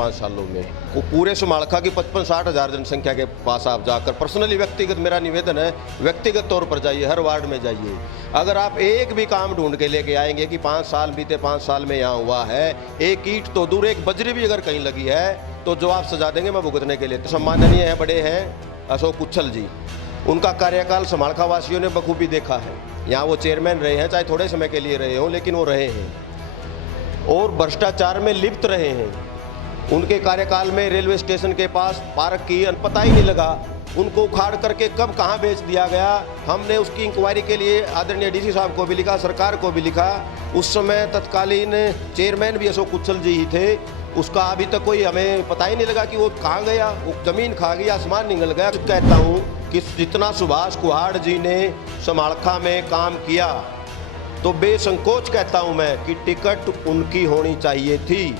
5 सालों में। वो पूरे समालखा की 55-60 हज़ार जनसंख्या के पास आप जाकर पर्सनली व्यक्तिगत मेरा निवेदन है, व्यक्तिगत तौर पर जाइए, हर वार्ड में जाइए। अगर आप एक भी काम ढूंढ के लेके आएंगे कि 5 साल बीते 5 साल में यहाँ हुआ है, एक ईंट तो दूर एक बजरी भी अगर कहीं लगी है तो जवाब सजा देंगे मैं भुगतने के लिए। तो सम्माननीय है, बड़े हैं अशोक उच्छल जी, उनका कार्यकाल समालखा वासियों ने बखूबी देखा है। यहाँ वो चेयरमैन रहे हैं, चाहे थोड़े समय के लिए रहे हों, लेकिन वो रहे हैं और भ्रष्टाचार में लिप्त रहे हैं। उनके कार्यकाल में रेलवे स्टेशन के पास पार्क की पता ही नहीं लगा, उनको उखाड़ करके कब कहाँ बेच दिया गया। हमने उसकी इंक्वायरी के लिए आदरणीय डीसी साहब को भी लिखा, सरकार को भी लिखा। उस समय तत्कालीन चेयरमैन भी अशोक उच्छल जी ही थे। उसका अभी तक कोई हमें पता ही नहीं लगा कि वो कहाँ गया, वो जमीन खा गई, आसमान निकल गया। कहता हूँ कि जितना सुभाष कुहाड़ जी ने समालखा में काम किया तो बेसंकोच कहता हूँ मैं कि टिकट उनकी होनी चाहिए थी।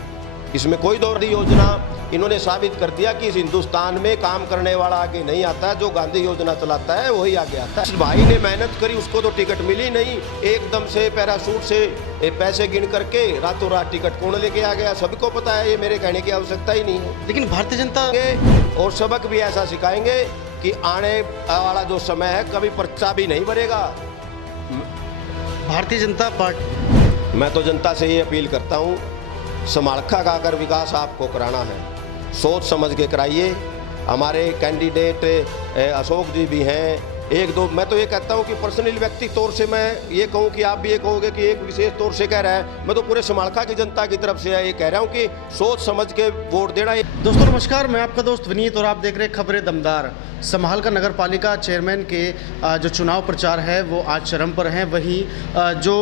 इसमें कोई दौर योजना इन्होंने साबित कर दिया कि इस हिंदुस्तान में काम करने वाला आगे नहीं आता, जो गांधी योजना चलाता है वही आगे आता है। भाई ने मेहनत करी, उसको तो टिकट मिली नहीं, एकदम से पैराशूट से पैसे गिन करके रातों रात टिकट कौन लेके आ गया, सबको पता है, ये मेरे कहने की आवश्यकता ही नहीं है। लेकिन भारतीय जनता और सबक भी ऐसा सिखाएंगे कि आने वाला जो समय है कभी पर्चा भी नहीं भरेगा। भारतीय जनता पार्टी, मैं तो जनता से ये अपील करता हूँ, समालखा का अगर विकास आपको कराना है सोच समझ के कराइए। हमारे कैंडिडेट अशोक जी भी हैं, एक दो। मैं तो ये कहता हूँ कि पर्सनली व्यक्ति तौर से मैं ये कहूँ कि आप भी ये कहोगे कि एक विशेष तौर से कह रहा है, मैं तो पूरे समालखा की जनता की तरफ से ये कह रहा हूँ कि सोच समझ के वोट देना। दोस्तों नमस्कार, मैं आपका दोस्त विनीत और आप देख रहे हैं खबरें दमदार। समालखा नगर पालिका चेयरमैन के जो चुनाव प्रचार है वो आज चरम पर हैं। वहीं जो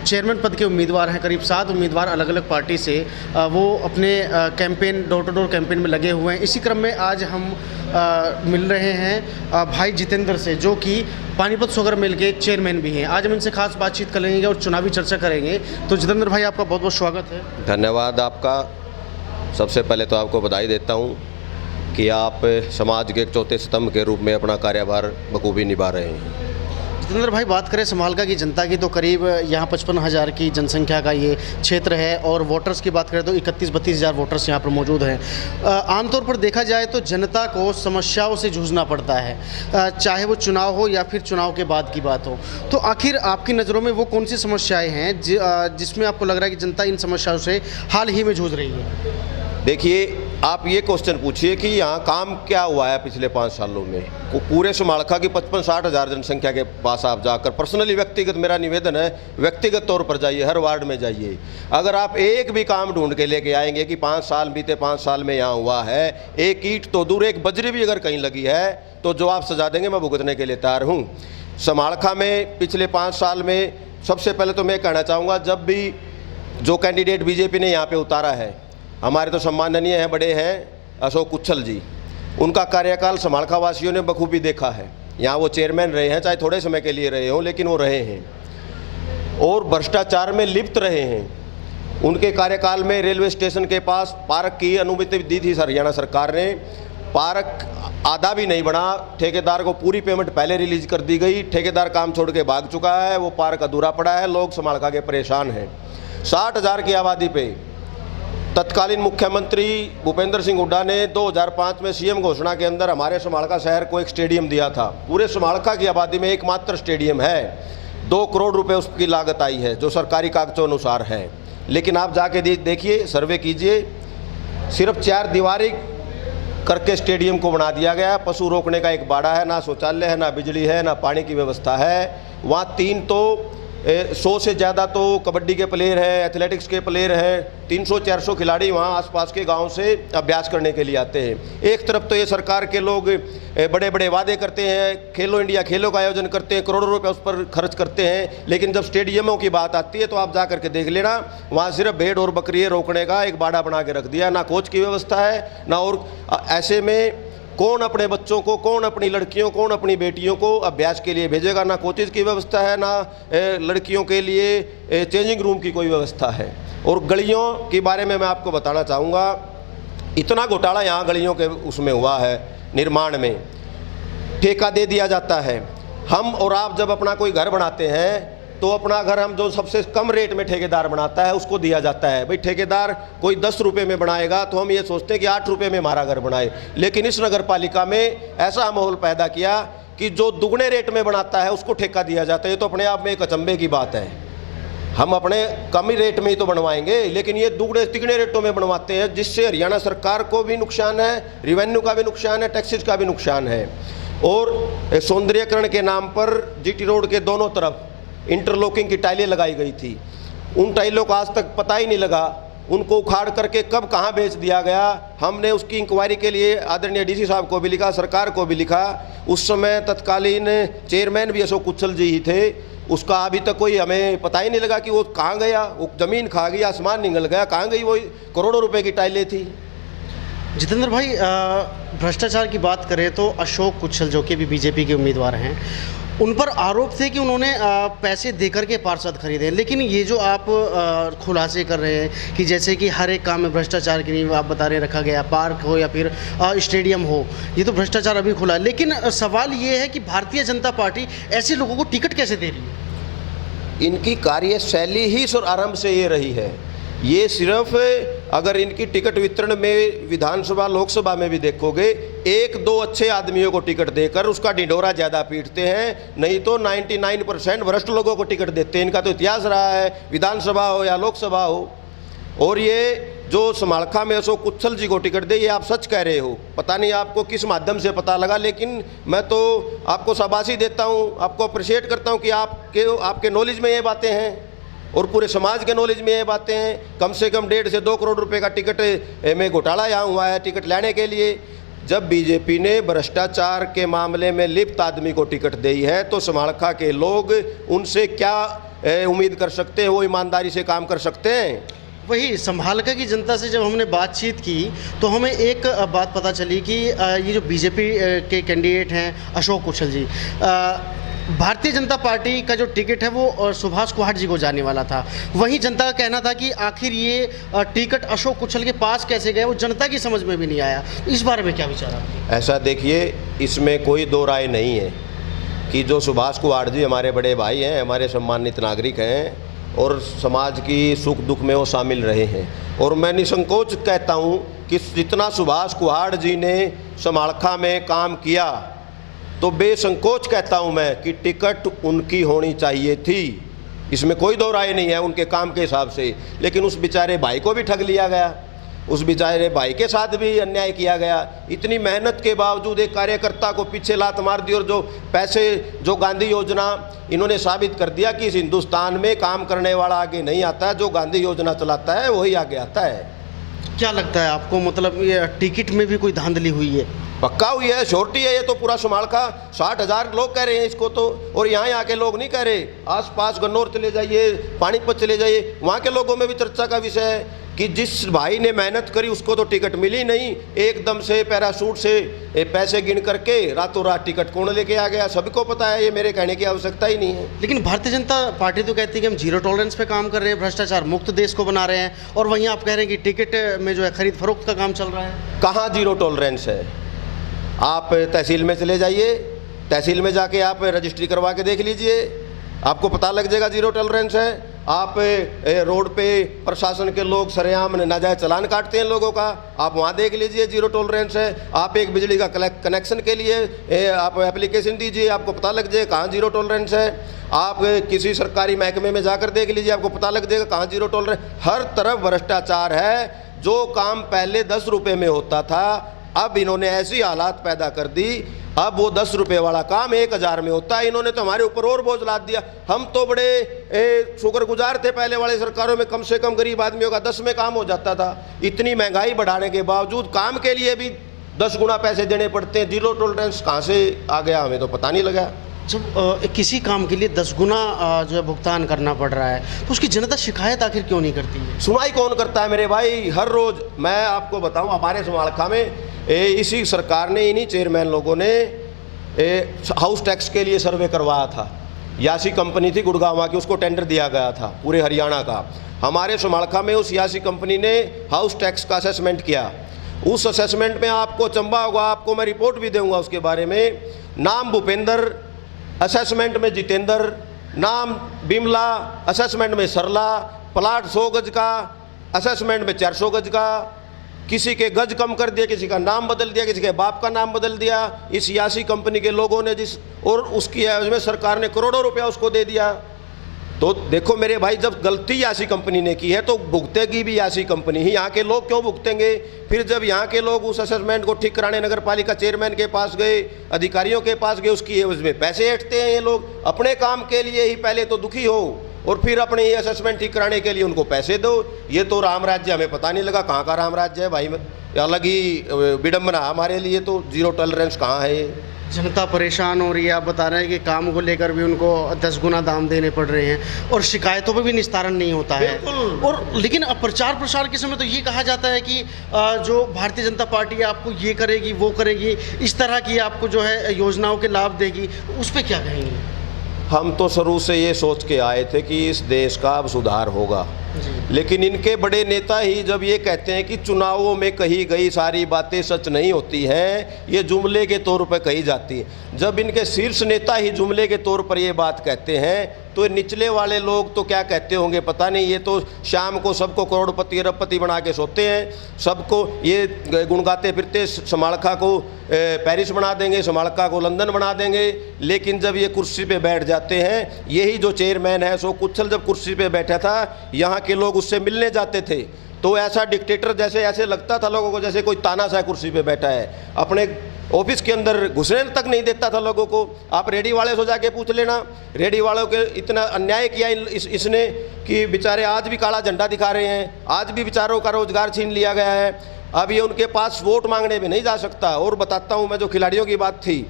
चेयरमैन पद के उम्मीदवार हैं, करीब 7 उम्मीदवार अलग अलग पार्टी से, वो अपने campaign, door to door campaign में लगे हुए हैं। इसी क्रम में आज हम मिल रहे हैं भाई जितेंद्र से, जो कि पानीपत शुगर मिल के चेयरमैन भी हैं। आज हम इनसे खास बातचीत करेंगे और चुनावी चर्चा करेंगे। तो जितेंद्र भाई, आपका बहुत बहुत स्वागत है। धन्यवाद आपका। सबसे पहले तो आपको बधाई देता हूँ कि आप समाज के एक चौथे स्तंभ के रूप में अपना कार्यभार बखूबी निभा रहे हैं। जितेंद्र भाई, बात करें समालखा की जनता की तो करीब यहाँ 55,000 की जनसंख्या का ये क्षेत्र है और वोटर्स की बात करें तो 31-32 हज़ार वोटर्स यहाँ पर मौजूद हैं। आमतौर पर देखा जाए तो जनता को समस्याओं से जूझना पड़ता है, चाहे वो चुनाव हो या फिर चुनाव के बाद की बात हो। तो आखिर आपकी नज़रों में वो कौन सी समस्याएँ हैं जिसमें आपको लग रहा है कि जनता इन समस्याओं से हाल ही में जूझ रही है? देखिए, आप ये क्वेश्चन पूछिए कि यहाँ काम क्या हुआ है पिछले 5 सालों में। वो पूरे समालखा की 55-60 हज़ार जनसंख्या के पास आप जाकर पर्सनली व्यक्तिगत मेरा निवेदन है, व्यक्तिगत तौर पर जाइए, हर वार्ड में जाइए। अगर आप एक भी काम ढूंढ के लेके आएंगे कि 5 साल बीते 5 साल में यहाँ हुआ है, एक ईंट तो दूर एक बजरी भी अगर कहीं लगी है तो जवाब सजा देंगे, मैं भुगतने के लिए तैयार हूँ। समालखा में पिछले 5 साल में सबसे पहले तो मैं कहना चाहूँगा, जब भी जो कैंडिडेट बीजेपी ने यहाँ पर उतारा है, हमारे तो सम्माननीय हैं, बड़े हैं अशोक उच्छल जी, उनका कार्यकाल समालखा वासियों ने बखूबी देखा है। यहाँ वो चेयरमैन रहे हैं, चाहे थोड़े समय के लिए रहे हों, लेकिन वो रहे हैं और भ्रष्टाचार में लिप्त रहे हैं। उनके कार्यकाल में रेलवे स्टेशन के पास पार्क की अनुमति दी थी हरियाणा सरकार ने। पार्क आधा भी नहीं बना, ठेकेदार को पूरी पेमेंट पहले रिलीज कर दी गई, ठेकेदार काम छोड़ के भाग चुका है, वो पार्क अधूरा पड़ा है, लोग समालखा के परेशान हैं। 60,000 की आबादी पे तत्कालीन मुख्यमंत्री भूपेंद्र सिंह हुड्डा ने 2005 में सीएम घोषणा के अंदर हमारे समालखा शहर को एक स्टेडियम दिया था। पूरे समालखा की आबादी में एकमात्र स्टेडियम है, 2 करोड़ रुपए उसकी लागत आई है, जो सरकारी कागजों अनुसार है। लेकिन आप जाके देखिए, सर्वे कीजिए, सिर्फ 4 दीवारी करके स्टेडियम को बना दिया गया है। पशु रोकने का एक बाड़ा है, ना शौचालय है, ना बिजली है, ना पानी की व्यवस्था है। वहाँ 3 तो 100 से ज़्यादा तो कबड्डी के प्लेयर हैं, एथलेटिक्स के प्लेयर हैं, 300-400 खिलाड़ी वहाँ आसपास के गांव से अभ्यास करने के लिए आते हैं। एक तरफ तो ये सरकार के लोग बड़े बड़े वादे करते हैं, खेलो इंडिया खेलों का आयोजन करते हैं, करोड़ों रुपए उस पर खर्च करते हैं, लेकिन जब स्टेडियमों की बात आती है तो आप जा करके देख लेना, वहाँ सिर्फ भेड़ और बकरियाँ रोकने का एक बाड़ा बना के रख दिया, ना कोच की व्यवस्था है ना। और ऐसे में कौन अपने बच्चों को, कौन अपनी लड़कियों, कौन अपनी बेटियों को अभ्यास के लिए भेजेगा? ना कोचेज की व्यवस्था है, ना लड़कियों के लिए चेंजिंग रूम की कोई व्यवस्था है। और गलियों के बारे में मैं आपको बताना चाहूँगा, इतना घोटाला यहाँ गलियों के उसमें हुआ है, निर्माण में ठेका दे दिया जाता है। हम और आप जब अपना कोई घर बनाते हैं तो अपना घर हम जो सबसे कम रेट में ठेकेदार बनाता है उसको दिया जाता है। भाई ठेकेदार कोई 10 रुपये में बनाएगा तो हम ये सोचते हैं कि 8 रुपये में हमारा घर बनाए, लेकिन इस नगर पालिका में ऐसा माहौल पैदा किया कि जो दुगने रेट में बनाता है उसको ठेका दिया जाता है। ये तो अपने आप में एक अचंभे की बात है। हम अपने कम ही रेट में ही तो बनवाएंगे, लेकिन ये दुगने तिगने रेटों में बनवाते हैं, जिससे हरियाणा सरकार को भी नुकसान है, रेवेन्यू का भी नुकसान है, टैक्सेस का भी नुकसान है। और सौंदर्यकरण के नाम पर जीटी रोड के दोनों तरफ इंटरलॉकिंग की टाइलें लगाई गई थी। उन टाइलों का आज तक पता ही नहीं लगा, उनको उखाड़ करके कब कहाँ बेच दिया गया। हमने उसकी इंक्वायरी के लिए आदरणीय डीसी साहब को भी लिखा, सरकार को भी लिखा। उस समय तत्कालीन चेयरमैन भी अशोक कुच्छल जी ही थे। उसका अभी तक कोई हमें पता ही नहीं लगा कि वो कहाँ गया, वो ज़मीन खा गई, आसमान निकल गया, कहाँ गई वो करोड़ों रुपए की टाइलें थी। जितेंद्र भाई, भ्रष्टाचार की बात करें तो अशोक कुच्छल जो कि भी बीजेपी के उम्मीदवार हैं, उन पर आरोप थे कि उन्होंने पैसे देकर के पार्षद खरीदे। लेकिन ये जो आप खुलासे कर रहे हैं कि जैसे कि हर एक काम में भ्रष्टाचार की नींव आप बता रहे रखा गया, पार्क हो या फिर स्टेडियम हो, ये तो भ्रष्टाचार अभी खुला है। लेकिन सवाल ये है कि भारतीय जनता पार्टी ऐसे लोगों को टिकट कैसे दे रही है? इनकी कार्यशैली ही आरंभ से ये रही है। ये सिर्फ अगर इनकी टिकट वितरण में विधानसभा लोकसभा में भी देखोगे, 1-2 अच्छे आदमियों को टिकट देकर उसका ढिंढोरा ज़्यादा पीटते हैं, नहीं तो 99% भ्रष्ट लोगों को टिकट देते हैं। इनका तो इतिहास रहा है, विधानसभा हो या लोकसभा हो। और ये जो समालखा में अशोक कुच्छल जी को टिकट दे, ये आप सच कह रहे हो। पता नहीं आपको किस माध्यम से पता लगा, लेकिन मैं तो आपको शाबाशी देता हूँ, आपको अप्रिशिएट करता हूँ कि आपके नॉलेज में ये बातें हैं और पूरे समाज के नॉलेज में ये बातें हैं। कम से कम 1.5 से 2 करोड़ रुपए का टिकट में घोटाला यहाँ हुआ है टिकट लेने के लिए। जब बीजेपी ने भ्रष्टाचार के मामले में लिप्त आदमी को टिकट दी है तो समालखा के लोग उनसे क्या उम्मीद कर सकते हैं? वो ईमानदारी से काम कर सकते हैं? वही समालखा की जनता से जब हमने बातचीत की तो हमें एक बात पता चली कि ये जो बीजेपी के कैंडिडेट हैं अशोक कुच्छल जी, भारतीय जनता पार्टी का जो टिकट है वो सुभाष कुहाड़ जी को जाने वाला था। वहीं जनता का कहना था कि आखिर ये टिकट अशोक कुच्छल के पास कैसे गए, वो जनता की समझ में भी नहीं आया। इस बारे में क्या विचार आपके? ऐसा देखिए, इसमें कोई दो राय नहीं है कि जो सुभाष कुहाड़ जी हमारे बड़े भाई हैं, हमारे सम्मानित नागरिक हैं और समाज की सुख दुख में वो शामिल रहे हैं। और मैं निसंकोच कहता हूँ कि जितना सुभाष कुहाड़ जी ने समालखा में काम किया, तो बेसंकोच कहता हूं मैं कि टिकट उनकी होनी चाहिए थी। इसमें कोई दो राय नहीं है उनके काम के हिसाब से। लेकिन उस बेचारे भाई को भी ठग लिया गया, उस बेचारे भाई के साथ भी अन्याय किया गया। इतनी मेहनत के बावजूद एक कार्यकर्ता को पीछे लात मार दी। और जो पैसे, जो गांधी योजना, इन्होंने साबित कर दिया कि इस हिंदुस्तान में काम करने वाला आगे नहीं आता है, जो गांधी योजना चलाता है वही आगे आता है। क्या लगता है आपको, मतलब ये टिकट में भी कोई धांधली हुई है? पक्का हुई है, श्योरिटी है। ये तो पूरा समालखा 60,000 लोग कह रहे हैं इसको तो, और यहाँ के लोग नहीं कह रहे। आसपास गन्नौर चले जाइए, पानीपत चले जाइए, वहाँ के लोगों में भी चर्चा का विषय है कि जिस भाई ने मेहनत करी उसको तो टिकट मिली नहीं। एकदम से पैराशूट से पैसे गिन करके रातों रात टिकट कौन लेके आ गया, सबको पता है। ये मेरे कहने की आवश्यकता ही नहीं है। लेकिन भारतीय जनता पार्टी तो कहती है कि हम जीरो टॉलरेंस पे काम कर रहे हैं, भ्रष्टाचार मुक्त देश को बना रहे हैं, और वहीं आप कह रहे हैं कि टिकट में जो है खरीद फरोख्त का काम चल रहा है। कहाँ जीरो टॉलरेंस है? आप तहसील में चले जाइए, तहसील में जाके आप रजिस्ट्री करवा के देख लीजिए, आपको पता लग जाएगा जीरो टॉलरेंस है। आप रोड पे प्रशासन के लोग सरेआम नाजायज चालान काटते हैं लोगों का, आप वहाँ देख लीजिए जीरो टॉलरेंस है। आप एक बिजली का कनेक्शन के लिए आप एप्लीकेशन दीजिए, आपको पता लग जाएगा कहाँ जीरो टॉलरेंस है। आप किसी सरकारी महकमे में जाकर देख लीजिए, आपको पता लग जाएगा कहाँ जीरो टॉलरेंस। हर तरफ भ्रष्टाचार है। जो काम पहले 10 रुपये में होता था, अब इन्होंने ऐसी हालात पैदा कर दी, अब वो 10 रुपये वाला काम 1000 में होता है। इन्होंने तो हमारे ऊपर और बोझ लाद दिया। हम तो बड़े शुक्रगुजार थे पहले वाले सरकारों में, कम से कम गरीब आदमियों का 10 में काम हो जाता था। इतनी महंगाई बढ़ाने के बावजूद काम के लिए भी 10 गुना पैसे देने पड़ते हैं। जीरो टॉलरेंस कहाँ से आ गया, हमें तो पता नहीं लगा। जब किसी काम के लिए 10 गुना जो है भुगतान करना पड़ रहा है, तो उसकी जनता शिकायत आखिर क्यों नहीं करती है? सुनवाई कौन करता है मेरे भाई? हर रोज़ मैं आपको बताऊं, हमारे समालखा में इसी सरकार ने, इन्हीं चेयरमैन लोगों ने हाउस टैक्स के लिए सर्वे करवाया था। यासी कंपनी थी गुड़गांव की, उसको टेंडर दिया गया था पूरे हरियाणा का। हमारे समालखा में उस यासी कंपनी ने हाउस टैक्स का असेसमेंट किया। उस असेसमेंट में आपको चंबा होगा, आपको मैं रिपोर्ट भी दूंगा उसके बारे में। नाम भूपेंद्र, असेसमेंट में जितेंद्र, नाम बिमला, असेसमेंट में सरला, प्लाट 100 गज का, असेसमेंट में 400 गज का, किसी के गज कम कर दिया, किसी का नाम बदल दिया, किसी के बाप का नाम बदल दिया, इस यासी कंपनी के लोगों ने और उसकी एवज में सरकार ने करोड़ों रुपया उसको दे दिया। तो देखो मेरे भाई, जब गलती यासी कंपनी ने की है तो भुगतेगी भी यासी कंपनी ही। यहाँ के लोग क्यों भुगतेंगे? फिर जब यहाँ के लोग उस असेसमेंट को ठीक कराने नगर पालिका चेयरमैन के पास गए, अधिकारियों के पास गए, उसकी एवज में पैसे ऐंठते हैं ये लोग। अपने काम के लिए ही पहले तो दुखी हो और फिर अपने ये असेसमेंट ठीक कराने के लिए उनको पैसे दो। ये तो राम राज्य हमें पता नहीं लगा कहाँ का राम राज्य है भाई। अलग ही विडम्बना हमारे लिए, तो जीरो टॉलरेंस कहाँ है ये? जनता परेशान हो रही है। आप बता रहे हैं कि काम को लेकर भी उनको 10 गुना दाम देने पड़ रहे हैं और शिकायतों पे भी निस्तारण नहीं होता है। और लेकिन अब प्रचार प्रसार के समय तो ये कहा जाता है कि जो भारतीय जनता पार्टी आपको ये करेगी, वो करेगी, इस तरह की आपको जो है योजनाओं के लाभ देगी, उस पर क्या कहेंगे? हम तो शुरू से ये सोच के आए थे कि इस देश का अब सुधार होगा, लेकिन इनके बड़े नेता ही जब ये कहते हैं कि चुनावों में कही गई सारी बातें सच नहीं होती हैं, ये जुमले के तौर पर कही जाती है। जब इनके शीर्ष नेता ही जुमले के तौर पर ये बात कहते हैं तो निचले वाले लोग तो क्या कहते होंगे पता नहीं। ये तो शाम को सबको करोड़पति अरबपति बना के सोते हैं, सबको ये गुणगाते फिरते समालखा को पेरिस बना देंगे, समालखा को लंदन बना देंगे। लेकिन जब ये कुर्सी पे बैठ जाते हैं, यही जो चेयरमैन है सो कुच्छल जब कुर्सी पे बैठा था, यहाँ के लोग उससे मिलने जाते थे तो ऐसा डिक्टेटर जैसे ऐसे लगता था लोगों को जैसे कोई तानाशाह कुर्सी पे बैठा है। अपने ऑफिस के अंदर घुसने तक नहीं देता था लोगों को। आप रेडी वाले से जाके पूछ लेना, रेडी वालों के इतना अन्याय किया इसने कि बेचारे आज भी काला झंडा दिखा रहे हैं, आज भी बेचारों का रोजगार छीन लिया गया है। अब ये उनके पास वोट मांगने भी नहीं जा सकता। और बताता हूँ मैं, जो खिलाड़ियों की बात थी,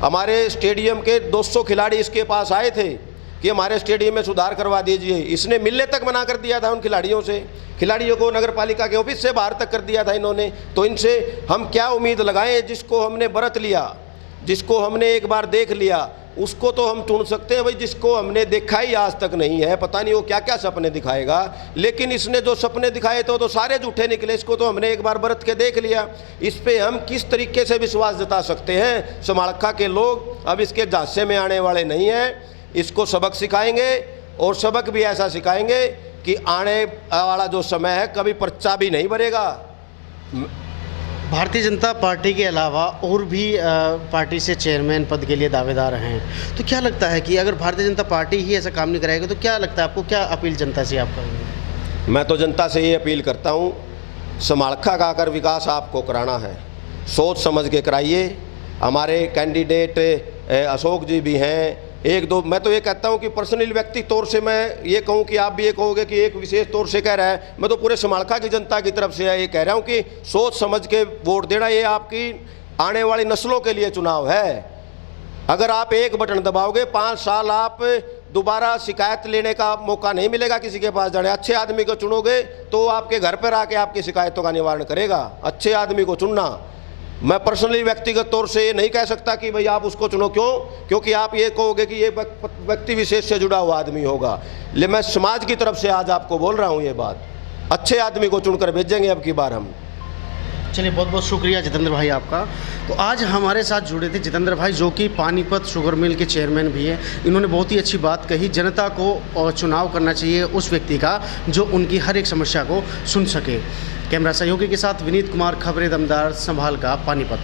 हमारे स्टेडियम के 200 खिलाड़ी इसके पास आए थे कि हमारे स्टेडियम में सुधार करवा दीजिए। इसने मिलने तक मना कर दिया था उन खिलाड़ियों से, खिलाड़ियों को नगर पालिका के ऑफिस से बाहर तक कर दिया था इन्होंने। तो इनसे हम क्या उम्मीद लगाएं? जिसको हमने बरत लिया, जिसको हमने एक बार देख लिया, उसको तो हम चुन सकते हैं भाई। जिसको हमने देखा ही आज तक नहीं है, पता नहीं वो क्या क्या सपने दिखाएगा। लेकिन इसने जो सपने दिखाए तो सारे झूठे निकले। इसको तो हमने एक बार बरत के देख लिया। इस पे हम किस तरीके से विश्वास जता सकते हैं? समालखा के लोग अब इसके झांसे में आने वाले नहीं हैं। इसको सबक सिखाएंगे और सबक भी ऐसा सिखाएंगे कि आने वाला जो समय है कभी पर्चा भी नहीं भरेगा। भारतीय जनता पार्टी के अलावा और भी पार्टी से चेयरमैन पद के लिए दावेदार हैं, तो क्या लगता है कि अगर भारतीय जनता पार्टी ही ऐसा काम नहीं कराएगी तो क्या लगता है आपको, क्या अपील जनता से आप करेंगे? मैं तो जनता से ये अपील करता हूँ, समालखा का अगर विकास आपको कराना है सोच समझ के कराइए। हमारे कैंडिडेट अशोक जी भी हैं, एक दो। मैं तो ये कहता हूँ कि पर्सनली व्यक्ति तौर से मैं ये कहूँ कि आप भी ये कहोगे कि एक विशेष तौर से कह रहा है, मैं तो पूरे समालखा की जनता की तरफ से ये कह रहा हूँ कि सोच समझ के वोट देना। ये आपकी आने वाली नस्लों के लिए चुनाव है। अगर आप एक बटन दबाओगे 5 साल आप दोबारा शिकायत लेने का मौका नहीं मिलेगा किसी के पास जाने। अच्छे आदमी को चुनोगे तो आपके घर पर आके आपकी शिकायतों का निवारण करेगा। अच्छे आदमी को चुनना। मैं पर्सनली व्यक्तिगत तौर से ये नहीं कह सकता कि भाई आप उसको चुनो। क्यों? क्योंकि आप ये कहोगे कि ये व्यक्ति विशेष से जुड़ा हुआ आदमी होगा। लेकिन मैं समाज की तरफ से आज आपको बोल रहा हूँ ये बात, अच्छे आदमी को चुनकर भेजेंगे अब की बार हम। चलिए, बहुत बहुत शुक्रिया जितेंद्र भाई आपका। तो आज हमारे साथ जुड़े थे जितेंद्र भाई, जो कि पानीपत शुगर मिल के चेयरमैन भी हैं। इन्होंने बहुत ही अच्छी बात कही, जनता को चुनाव करना चाहिए उस व्यक्ति का जो उनकी हर एक समस्या को सुन सके। कैमरा सहयोगी के साथ विनीत कुमार, खबरें दमदार, संभाल का, पानीपत।